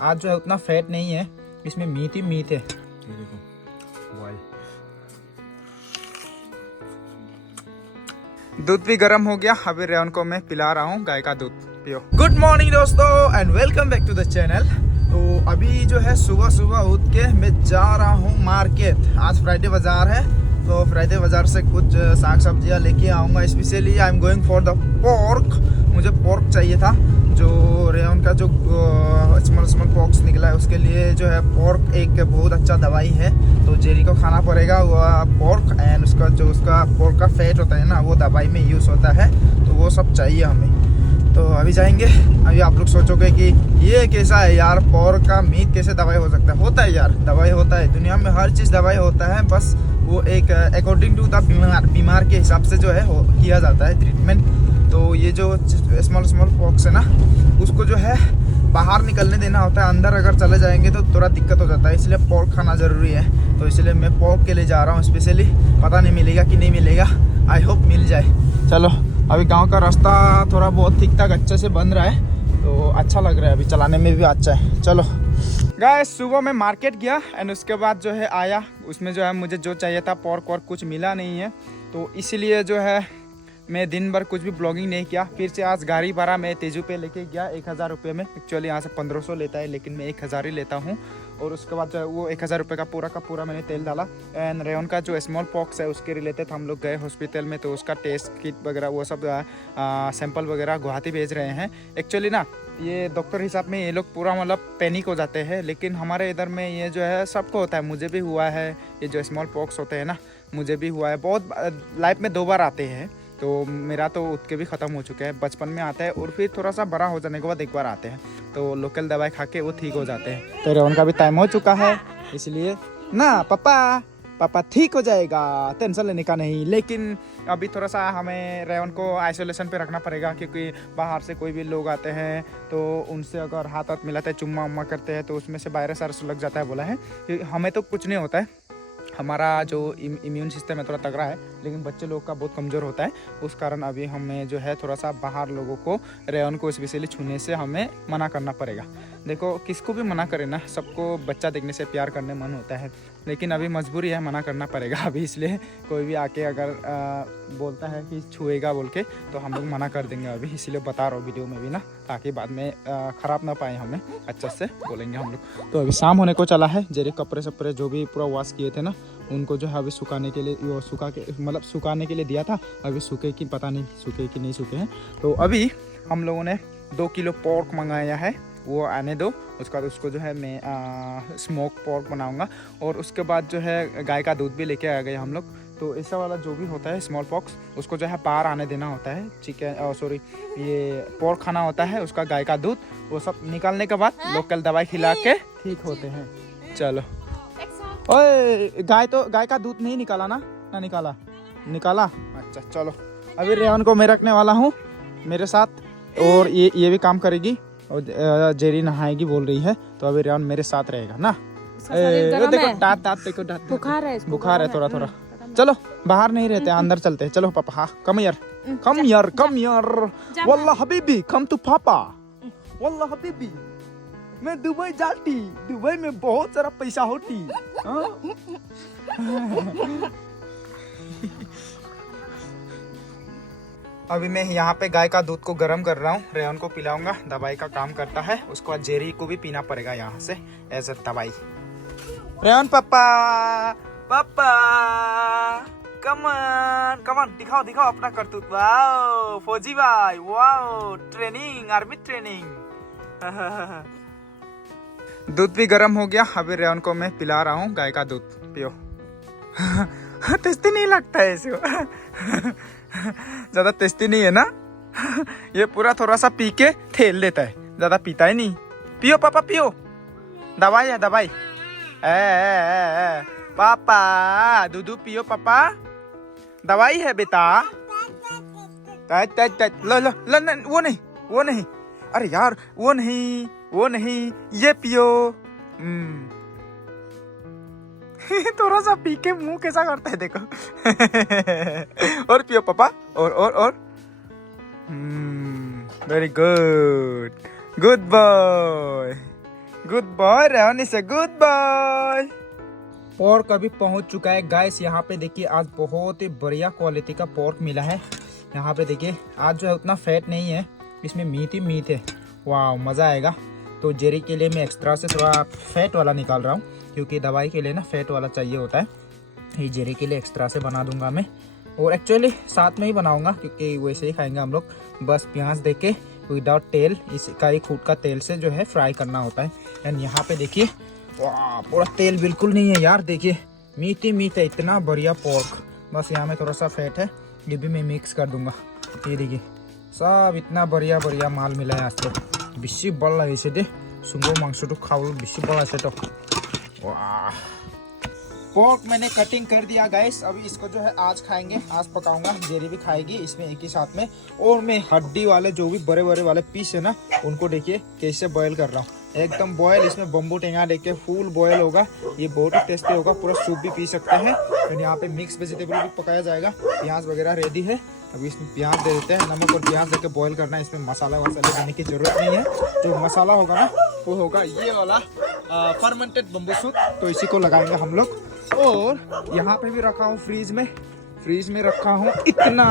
आज जो है उतना फैट नहीं है, इसमें मीट ही मीट है। ये देखो बॉयल। दूध भी गर्म हो गया, अभी रेवन को मैं पिला रहा हूँ गाय का दूध, पियो। गुड मॉर्निंग दोस्तों and welcome back to the channel. तो अभी जो है सुबह सुबह उठ के मैं जा रहा हूँ मार्केट। आज फ्राइडे बाजार है, तो फ्राइडे बाजार से कुछ साग सब्जियाँ लेके आऊँगा। Specially I am going for the pork. मुझे पोर्क चाहिए था, जो रेवन का जो स्मॉल पॉक्स निकला है उसके लिए जो है पोर्क एक बहुत अच्छा दवाई है। तो जेरी को खाना पड़ेगा वो पोर्क, एंड उसका पोर्क का फैट होता है ना, वो दवाई में यूज़ होता है, तो वो सब चाहिए हमें। तो अभी जाएंगे। अभी आप लोग सोचोगे कि ये कैसा है यार, पोर्क का मीट कैसे दवाई हो सकता है? होता है यार, दवाई होता है। दुनिया में हर चीज़ दवाई होता है, बस वो एक अकॉर्डिंग टू द बीमार के हिसाब से जो है किया जाता है ट्रीटमेंट। तो ये जो स्मॉल पॉक्स है ना, उसको जो है बाहर निकलने देना होता है। अंदर अगर चले जाएंगे तो थोड़ा दिक्कत हो जाता है, इसलिए पोर्क खाना ज़रूरी है। तो इसलिए मैं पोर्क के लिए जा रहा हूँ स्पेशली। पता नहीं मिलेगा कि नहीं मिलेगा, आई होप मिल जाए। चलो, अभी गांव का रास्ता थोड़ा बहुत ठीक ठाक अच्छे से बन रहा है, तो अच्छा लग रहा है, अभी चलाने में भी अच्छा है। चलो गाइस, सुबह मैं मार्केट गया एंड उसके बाद जो है आया, उसमें जो है मुझे जो चाहिए था पोर्क और कुछ मिला नहीं है, तो इसीलिए जो है मैं दिन भर कुछ भी ब्लॉगिंग नहीं किया। फिर से आज गाड़ी भरा मैं तेजू पे लेके गया 1000 रुपये में। एक्चुअली यहाँ से 1500 लेता है, लेकिन मैं 1000 ही लेता हूँ। और उसके बाद जो है वो 1000 रुपये का पूरा मैंने तेल डाला। एंड रेवन का जो स्मॉल पॉक्स है उसके रिलेटेड हम लोग गए हॉस्पिटल में, तो उसका टेस्ट किट वगैरह वो सब सैंपल वगैरह गुवाहाटी भेज रहे हैं। एक्चुअली ना ये डॉक्टर हिसाब में ये लोग पूरा मतलब पैनिक हो जाते हैं, लेकिन हमारे इधर में ये जो है सबको होता है। मुझे भी हुआ है, ये जो स्मॉल पॉक्स होते हैं ना, मुझे भी हुआ है। बहुत लाइफ में 2 बार आते हैं, तो मेरा तो उठ के भी ख़त्म हो चुका है। बचपन में आता है और फिर थोड़ा सा बड़ा हो जाने के बाद एक बार आते हैं, तो लोकल दवाई खा के वो ठीक हो जाते हैं। तो रेवन का भी टाइम हो चुका है, इसलिए ना पापा ठीक हो जाएगा, टेंशन लेने का नहीं। लेकिन अभी थोड़ा सा हमें रेवन को आइसोलेशन पे रखना पड़ेगा, क्योंकि बाहर से कोई भी लोग आते हैं तो उनसे अगर हाथ मिलाते हैं, चुम्मा उम्मा करते हैं, तो उसमें से वायरस लग जाता है बोला है। हमें तो कुछ नहीं होता है, हमारा जो इम्यून सिस्टम है थोड़ा तगड़ा है, लेकिन बच्चे लोग का बहुत कमज़ोर होता है। उस कारण अभी हमें जो है थोड़ा सा बाहर लोगों को, रेवन को स्पेशली छूने से हमें मना करना पड़ेगा। देखो किसको भी मना करें ना, सबको बच्चा देखने से प्यार करने मन होता है, लेकिन अभी मजबूरी है, मना करना पड़ेगा अभी। इसलिए कोई भी आके अगर बोलता है कि छुएगा बोल के, तो हम लोग मना कर देंगे अभी। इसलिए बता रहा हूँ वीडियो में भी ना, ताकि बाद में ख़राब ना पाए हमें, अच्छे से बोलेंगे हम लोग। तो अभी शाम होने को चला है, जेरे कपड़े सपड़े जो भी पूरा वॉश किए थे ना, उनको जो है अभी सुखाने के लिए, वो सुखाने के लिए दिया था। अभी सूखे कि पता नहीं सूखे कि नहीं सूखे हैं। तो अभी हम लोगों ने 2 किलो पोर्क मंगाया है, वो आने दो। उसका उसको जो है मैं स्मोक पोर्क बनाऊंगा। और उसके बाद जो है गाय का दूध भी लेके आ गए हम लोग। तो ऐसा वाला जो भी होता है स्मॉल पॉक्स, उसको जो है बाहर आने देना होता है। चिकन सॉरी ये पोर्क खाना होता है, उसका गाय का दूध, वो सब निकालने के बाद लोकल दवाई खिला के ठीक होते हैं। चलो, ओए गाय का दूध नहीं निकाला ना निकाला। अच्छा चलो, अभी रेवन को मैं रखने वाला हूँ मेरे साथ, और ये भी काम करेगी, और जेरी नहाएगी बोल रही है, तो अभी रेवन मेरे साथ रहेगा ना। देखो दांत बुखार है थोड़ा। चलो बाहर नहीं रहते, अंदर चलते हैं। चलो पापा, हाँ कम यार वल्ला हबीबी, कम टू पापा, वल्ला हबीबी। मैं दुबई जाती, दुबई में बहुत सारा पैसा होती। अभी मैं यहाँ पे गाय का दूध को गर्म कर रहा हूँ, रेवन को पिलाऊंगा, दवाई का काम करता है। उसके बाद जेरी को भी पीना पड़ेगा यहाँ से एज अ दवाई। रेवन पापा कमान दिखाओ अपना करतूत। वाओ फौजी भाई, वाओ ट्रेनिंग, आर्मी ट्रेनिंग। दूध भी गर्म हो गया, अभी रेवन को मैं पिला रहा हूँ गाय का दूध, पियो। टेस्टी नहीं लगता है इसे। ज़्यादा टेस्टी नहीं है ना। ये पूरा थोड़ा सा पी के ठेल लेता है, ज़्यादा पीता ही नहीं। पियो पापा पियो, दवाई है दवाई। पापा दूध पियो पापा, दवाई है बेटा। लो वो नहीं, अरे यार वो नहीं, ये पियो। थोड़ा सा पी के मुंह कैसा करता है देखो। और पियो पापा, और very good boy, good boy Raven is a good boy. Pork अभी पहुंच चुका है गाइस। यहाँ पे देखिए आज बहुत ही बढ़िया क्वालिटी का पोर्क मिला है। यहाँ पे देखिए आज जो है उतना फैट नहीं है, इसमें मीट ही मीट है। वाह मज़ा आएगा। तो जेरी के लिए मैं एक्स्ट्रा से थोड़ा फैट वाला निकाल रहा हूँ, क्योंकि दवाई के लिए ना फैट वाला चाहिए होता है। ये जेरी के लिए एक्स्ट्रा से बना दूंगा मैं, और एक्चुअली साथ में ही बनाऊंगा क्योंकि वैसे ही खाएंगे हम लोग। बस प्याज दे के विदाउट तेल, इसका ही खुद का तेल से जो है फ्राई करना होता है। एंड यहाँ पे देखिए वाह पूरा तेल बिल्कुल नहीं है यार, देखिए मीट ही मीट है, इतना बढ़िया पोर्क। बस यहाँ में थोड़ा सा फैट है, ये भी मैं मिक्स कर दूंगा। ये देखिए सब इतना बढ़िया बढ़िया माल मिला है आज तो। बेसी बल लगे दे सुंगो मांस तो खाओ बेसी बल आसे तो। वाह पोर्क मैंने कटिंग कर दिया गाइस। अभी इसको जो है आज खाएंगे, आज पकाऊंगा, जेरी भी खाएगी इसमें एक ही साथ में। और मैं हड्डी वाले जो भी बड़े बड़े वाले पीस है ना, उनको देखिए कैसे बॉयल कर रहा हूँ, एकदम बॉयल। इसमें बम्बू टेंगा देके फुल बॉयल होगा, ये बहुत ही टेस्टी होगा, पूरा सूप भी पी सकते हैं। फिर यहाँ पे मिक्स वेजिटेबल भी पकाया जाएगा, प्याज वगैरह रेडी है। अभी इसमें प्याज दे देते हैं, नमक और प्याज देके बॉयल करना है। इसमें मसाला वसाला देने की जरूरत नहीं है, जो मसाला होगा ना वो होगा ये वाला फर्मेंटेड बम्बू सूप, तो इसी को लगाएंगे हम लोग। और यहाँ पे भी रखा हूँ फ्रीज में रखा हूँ इतना,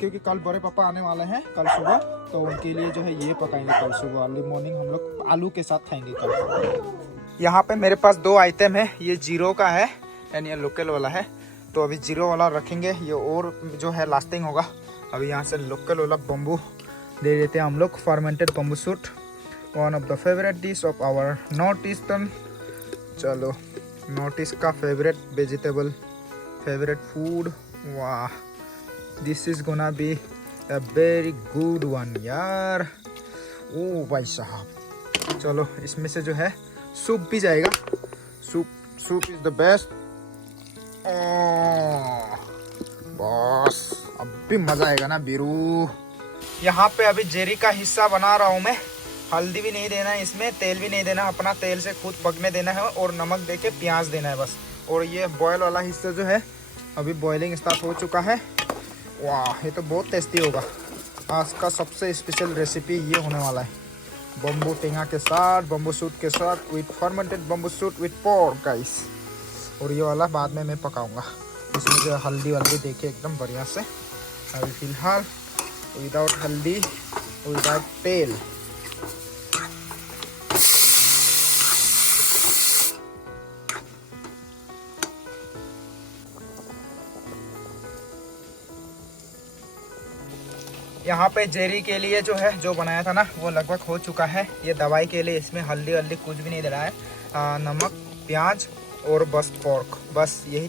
क्योंकि कल बड़े पापा आने वाले हैं कल सुबह, तो उनके लिए जो है ये पकाएंगे कल सुबह। अर्ली मॉर्निंग हम लोग आलू के साथ खाएंगे कल। यहाँ पे मेरे पास दो आइटम है, ये जीरो का है एंड ये लोकल वाला है। तो अभी जीरो वाला रखेंगे, ये और जो है लास्टिंग होगा। अभी यहाँ से लोकल वाला बम्बू दे देते हैं हम लोग, fermented bamboo shoot, one of the favourite dish of our north eastern. चलो नॉर्थ ईस्ट का फेवरेट वेजिटेबल, फेवरेट फूड। वाह this is gonna be a very good one यार। ओ भाई साहब चलो इसमें से जो है सूप भी जाएगा। Soup is the best. बस अब भी मजा आएगा ना बीरू। यहाँ पे अभी जेरी का हिस्सा बना रहा हूँ मैं। हल्दी भी नहीं देना है इसमें, तेल भी नहीं देना, अपना तेल से खुद पकने देना है, और नमक देके प्याज देना है बस। और ये बॉयल वाला हिस्सा जो है अभी बॉइलिंग स्टार्ट हो चुका है। वाह ये तो बहुत टेस्टी होगा। आज का सबसे स्पेशल रेसिपी ये होने वाला है, बम्बू टेंगा के साथ, बम्बू सूट के साथ, with fermented bamboo suit with pork guys. और ये वाला बाद में मैं पकाऊंगा, इसमें जो हल्दी वल्दी देके एकदम बढ़िया से। अभी फिलहाल विदाउट हल्दी विदाउट तेल। यहाँ पे जेरी के लिए जो है जो बनाया था ना वो लगभग हो चुका है। ये दवाई के लिए इसमें हल्दी वल्दी कुछ भी नहीं डला है, नमक प्याज और बस पोर्क, बस यही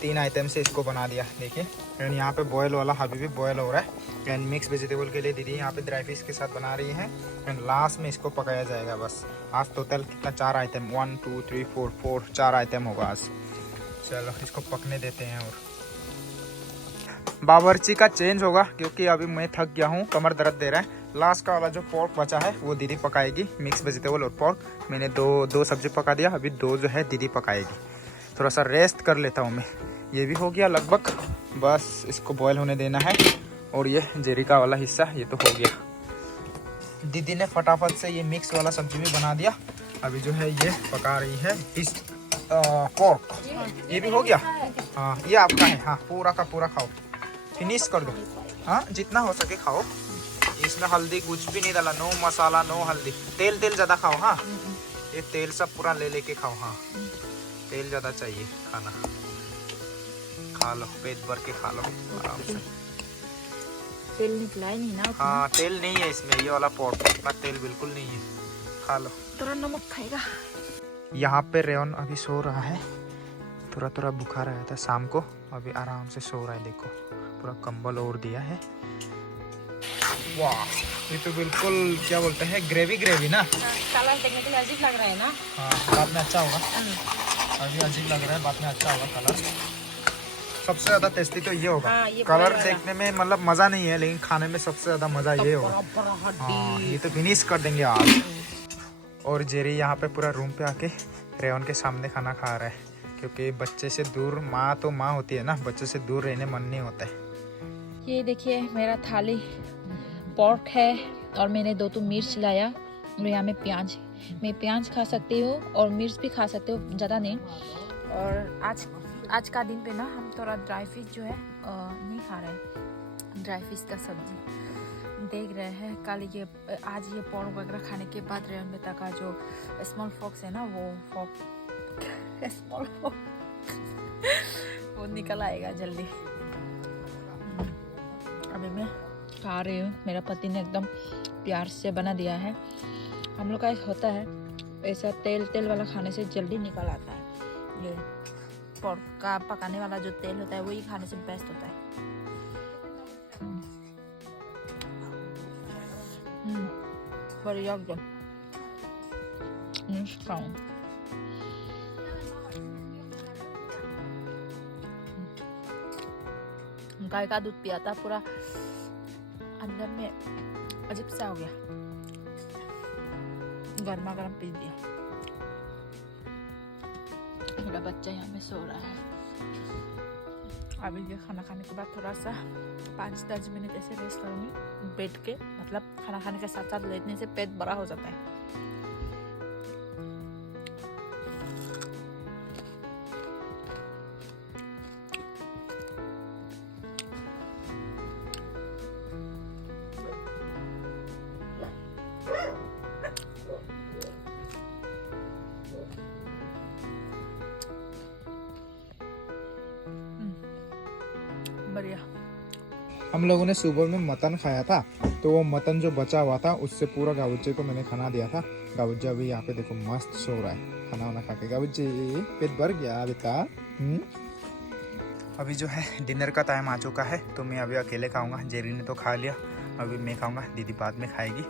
तीन आइटम से इसको बना दिया। देखिए एंड यहाँ पे बॉयल वाला अभी भी बॉयल हो रहा है। एंड मिक्स वेजिटेबल के लिए दीदी यहाँ पे ड्राई फिश के साथ बना रही है। एंड लास्ट में इसको पकाया जाएगा बस। आज टोटल कितना 4 आइटम, 1 2 3 4 4 आइटम होगा आज। चलो इसको पकने देते हैं। और बावर्ची का चेंज होगा क्योंकि अभी मैं थक गया हूँ, कमर दर्द दे रहा है। लास्ट का वाला जो पोर्क बचा है वो दीदी पकाएगी, मिक्स वेजिटेबल और पोर्क। मैंने दो सब्जी पका दिया, अभी 2 जो है दीदी पकाएगी। थोड़ा सा रेस्ट कर लेता हूँ मैं। ये भी हो गया लगभग, बस इसको बॉयल होने देना है। और ये जेरिका वाला हिस्सा ये तो हो गया। दीदी ने फटाफट से ये मिक्स वाला सब्जी भी बना दिया। अभी जो है ये पका रही है पोर्क। ये भी हो गया। हाँ ये आपका है, हाँ पूरा का पूरा खाओ, फिनिश कर दो। हाँ जितना हो सके खाओ। इसमें हल्दी कुछ भी नहीं डाला, नो मसाला नो हल्दी। तेल ज़्यादा खाओ। हाँ ये तेल सब पूरा लेके खाओ। हाँ तेल ज़्यादा चाहिए खाना, खा लो पेट भर के खा लो आराम से। तेल निकला ही नहीं ना। हाँ तेल नहीं है इसमें, ये वाला पोर्क का तेल बिल्कुल नहीं है, खा लो। थोड़ा नमक खाएगा। यहाँ पे रेवन अभी सो रहा है, थोड़ा बुखार आया था शाम को, अभी आराम से सो रहा है। देखो पूरा कंबल ओढ़ दिया है। वाह ये तो बिल्कुल क्या बोलते हैं ग्रेवी ना। कलर देखने के लिए अजीब लग रहा है ना। हाँ बाद में अच्छा होगा, अभी अजीब लग रहा है, बाद में अच्छा होगा कलर। सबसे ज्यादा टेस्टी तो ये होगा। हाँ, ये कलर देखने में मतलब मजा नहीं है, लेकिन खाने में सबसे ज्यादा मजा ये होगा। हाँ, ये तो फिनिश कर देंगे आज। और जेरी यहाँ पे पूरा रूम पे आके रेवन के सामने खाना खा रहा है, क्योंकि बच्चे से दूर, माँ तो माँ होती है ना, बच्चे से दूर रहने मन नहीं होता है। ये देखिए मेरा थाली पोर्क है, और मैंने 2 मिर्च लाया, और यहाँ में प्याज मैं प्याज खा सकती हूँ और मिर्च भी खा सकती हूँ, ज़्यादा नहीं। और आज का दिन पे ना हम थोड़ा ड्राई फिश जो है नहीं खा रहे हैं, ड्राई फिश का सब्जी देख रहे हैं। कल ये आज ये पॉर्क वगैरह खाने के बाद रेवन बेटा का जो स्मॉल फॉक्स है ना, वो स्मॉल फॉक्स वो निकल आएगा जल्दी। अभी मैं खा रही हूँ। मेरा पति ने एकदम प्यार से बना दिया है। हम लोग का एक होता है ऐसा तेल वाला खाने से जल्दी निकल आता है। ये पोर्क का पकाने वाला जो तेल होता है वही खाने से बेस्ट होता है। बढ़िया एकदम। गाय का दूध पिया था, पूरा अंदर में अजीब सा हो गया। गर्मा गर्म पी दिया। मेरा बच्चा यहाँ में सो रहा है। अभी ये खाना खाने के बाद थोड़ा सा 5-10 मिनट ऐसे रेस्ट करूँगी बैठ के। मतलब खाना खाने के साथ साथ लेटने से पेट बड़ा हो जाता है। बढ़िया। हम लोगों ने सुबह में मटन खाया था, तो वो मटन जो बचा हुआ था उससे पूरा गावुज्जे को मैंने खाना दिया था। गावुज्जा भी यहाँ पे देखो मस्त सो रहा है खाना वाना खा के। गावुज्जे पेट भर गया बेटा। अभी जो है डिनर का टाइम आ चुका है, तो मैं अभी अकेले खाऊंगा। जेरी ने तो खा लिया, अभी मैं खाऊंगा, दीदी बाद में खाएगी।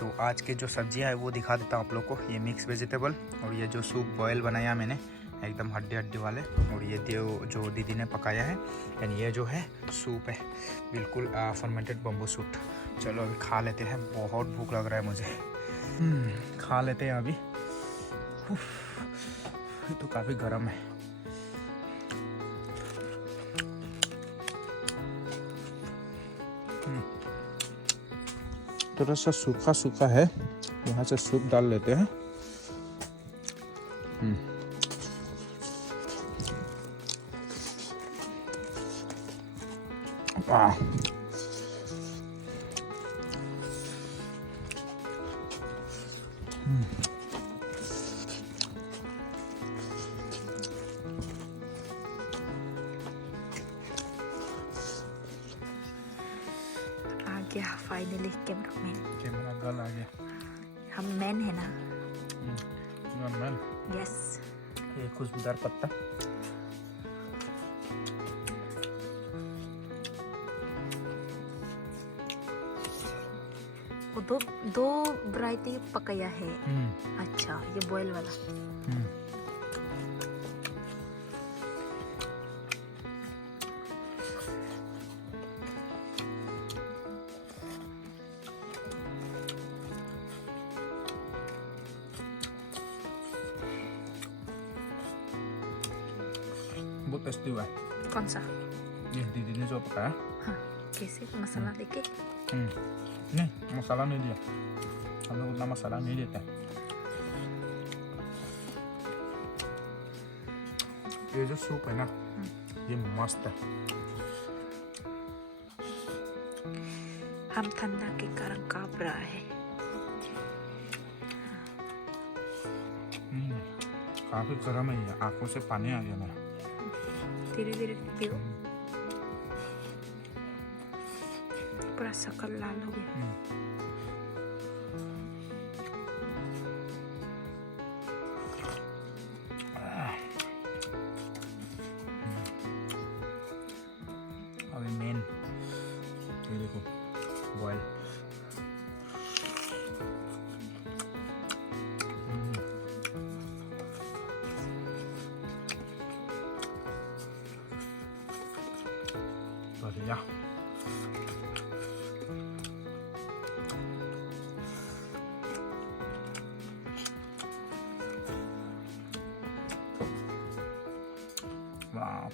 तो आज के जो सब्जियां है वो दिखा देता हूँ आप लोग को। ये मिक्स वेजिटेबल और ये जो सूप बॉयल बनाया मैंने एकदम हड्डी वाले, और ये जो दीदी ने पकाया है। एंड ये जो है सूप है बिल्कुल फर्मेंटेड बम्बू सूट। चलो अभी खा लेते हैं, बहुत भूख लग रहा है मुझे। खा लेते हैं अभी। ये तो काफ़ी गर्म है। थोड़ा सा सूखा सूखा है, यहाँ से सूप डाल लेते हैं। वाह, आ गया फाइनली कैमरा गर्ल आ गया। हम मैन है ना। Man yes. ये खुशबूदार पत्ता। वो दो वैरायटी पकाया है। अच्छा, ये बॉयल वाला। बहुत टेस्टी हुआ है। कौन सा? ये दीदी ने जो पकाया। हाँ, कैसे मसाला देके? नहीं, मसाला नहीं दिया, हम लोग उतना मसाला नहीं देता है। ये जो सूप है ना, ये मस्त है। हम ठंडा के कारण कांप रहा है। काफी गर्म है ये, आंखों से पानी आ गया मेरा। धीरे धीरे पियो, पूरा शकल लाल हो गया। अभी मेन ये देखो बॉयल। बढ़िया।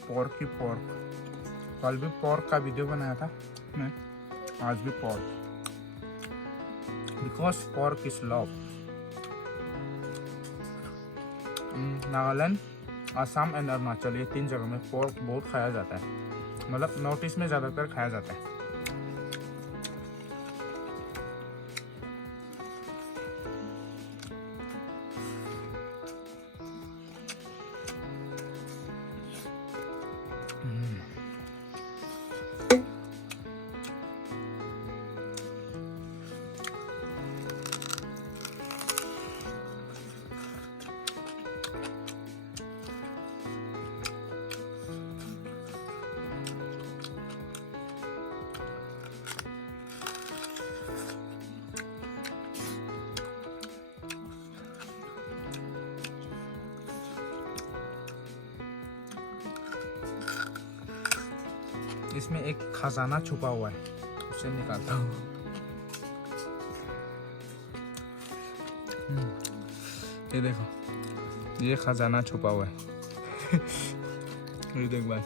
पोर्क की पोर्क। कल भी पोर्क का वीडियो बनाया था मैं, आज भी pork, because pork is love. Nagaland, Assam and Arunachal, ये 3 जगह में पोर्क बहुत खाया जाता है, मतलब नॉर्थ ईस्ट में ज़्यादातर खाया जाता है। इसमें एक खजाना छुपा हुआ है, उसे निकालता हूँ। ये देखो, ये खजाना छुपा हुआ है। ये देख भाई,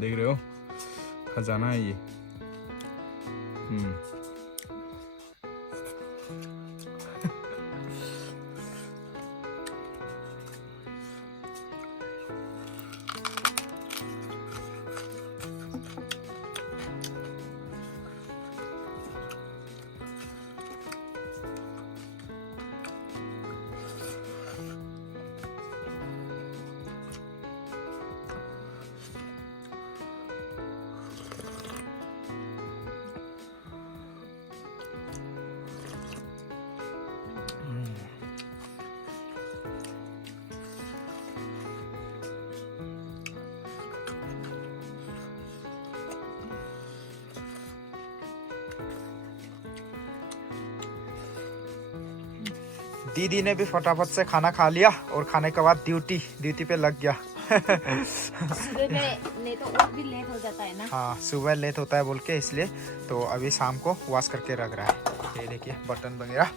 देख रहे हो, खजाना है ये। दीदी ने भी फटाफट से खाना खा लिया और खाने के बाद ड्यूटी पे लग गया। सुबह में नहीं तो और भी लेट हो जाता है ना। हाँ, सुबह लेट होता है बोल के, इसलिए तो अभी शाम को वॉश करके रख रहा है। ये देखिए बटन वगैरह।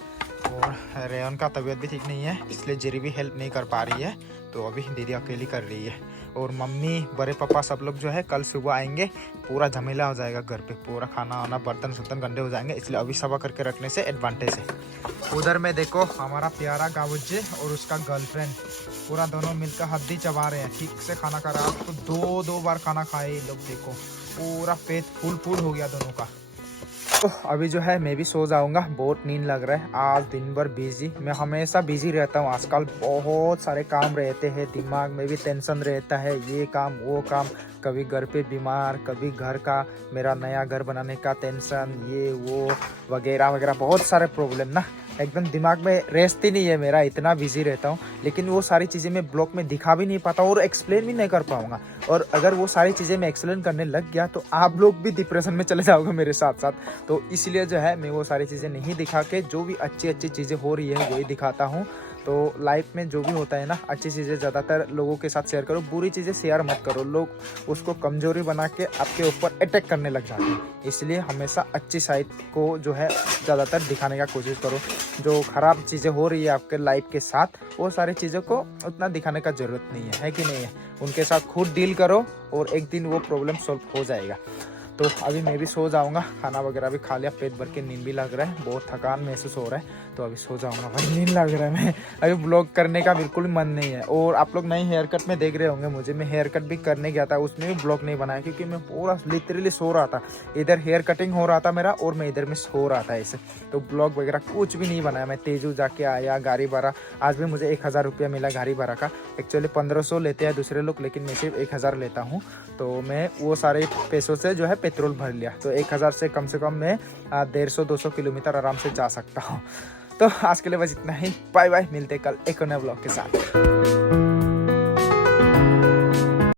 और रेयन का तबीयत भी ठीक नहीं है, इसलिए जेरी भी हेल्प नहीं कर पा रही है, तो अभी दीदी अकेली कर रही है। और मम्मी, बड़े पापा सब लोग जो है कल सुबह आएंगे, पूरा झमेला हो जाएगा घर पे, पूरा खाना वाना बर्तन सुर्तन गंदे हो जाएंगे, इसलिए अभी सफा करके रखने से एडवांटेज है। उधर में देखो हमारा प्यारा गावुजी और उसका गर्लफ्रेंड पूरा दोनों मिलकर हड्डी चबा रहे हैं। ठीक से खाना खा रहा है, तो 2 बार खाना खाए ये लोग। देखो पूरा पेट फुल हो गया दोनों का। तो अभी जो है मैं भी सो जाऊंगा, बहुत नींद लग रहा है। आज दिन भर बिजी, मैं हमेशा बिजी रहता हूँ आजकल, बहुत सारे काम रहते हैं, दिमाग में भी टेंशन रहता है, ये काम वो काम, कभी घर पे बीमार, कभी घर का मेरा नया घर बनाने का टेंशन, ये वो वगैरह वगैरह, बहुत सारे प्रॉब्लम ना, एकदम दिमाग में रेस्ट ही नहीं है मेरा, इतना बिजी रहता हूँ। लेकिन वो सारी चीज़ें मैं ब्लॉग में दिखा भी नहीं पाता और एक्सप्लेन भी नहीं कर पाऊंगा। और अगर वो सारी चीज़ें मैं एक्सप्लेन करने लग गया तो आप लोग भी डिप्रेशन में चले जाओगे मेरे साथ साथ। तो इसलिए जो है मैं वो सारी चीज़ें नहीं दिखा के, जो भी अच्छी चीज़ें हो रही है वही दिखाता हूँ। तो लाइफ में जो भी होता है ना, अच्छी चीज़ें ज़्यादातर लोगों के साथ शेयर करो, बुरी चीज़ें शेयर मत करो, लोग उसको कमजोरी बना के आपके ऊपर अटैक करने लग जाते हैं। इसलिए हमेशा अच्छी साइड को जो है ज़्यादातर दिखाने का कोशिश करो। जो ख़राब चीज़ें हो रही है आपके लाइफ के साथ, वो सारी चीज़ों को उतना दिखाने का ज़रूरत नहीं है कि नहीं है? उनके साथ खुद डील करो और एक दिन वो प्रॉब्लम सॉल्व हो जाएगा। तो अभी मैं भी सो जाऊंगा, खाना वगैरह भी खा लिया, पेट भर के नींद भी लग रहा है, बहुत थकान महसूस हो रहा है, तो अभी सो जाऊंगा भाई, नींद लग रहा है। मैं अभी ब्लॉग करने का बिल्कुल मन नहीं है। और आप लोग नई हेयर कट में देख रहे होंगे मुझे, मैं हेयर कट भी करने गया था, उसमें भी ब्लॉग नहीं बनाया क्योंकि मैं पूरा लिटरली सो रहा था। इधर हेयर कटिंग हो रहा था मेरा और मैं इधर में सो रहा था ऐसे, तो ब्लॉग वगैरह कुछ भी नहीं बनाया। मैं तेजू जाके आया, गाड़ी भाड़ा आज भी मुझे 1000 रुपया मिला गाड़ी भाड़ा का। एक्चुअली 1500 लेते हैं दूसरे लोग, लेकिन मैं सिर्फ 1000 लेता हूँ, तो मैं वो सारे पैसों से जो है पेट्रोल भर लिया। तो 1000 से कम मैं 150-200 किलोमीटर आराम से जा सकता हूँ। तो आज के लिए बस इतना ही, बाय बाय, मिलते कल एक नए ब्लॉग के साथ।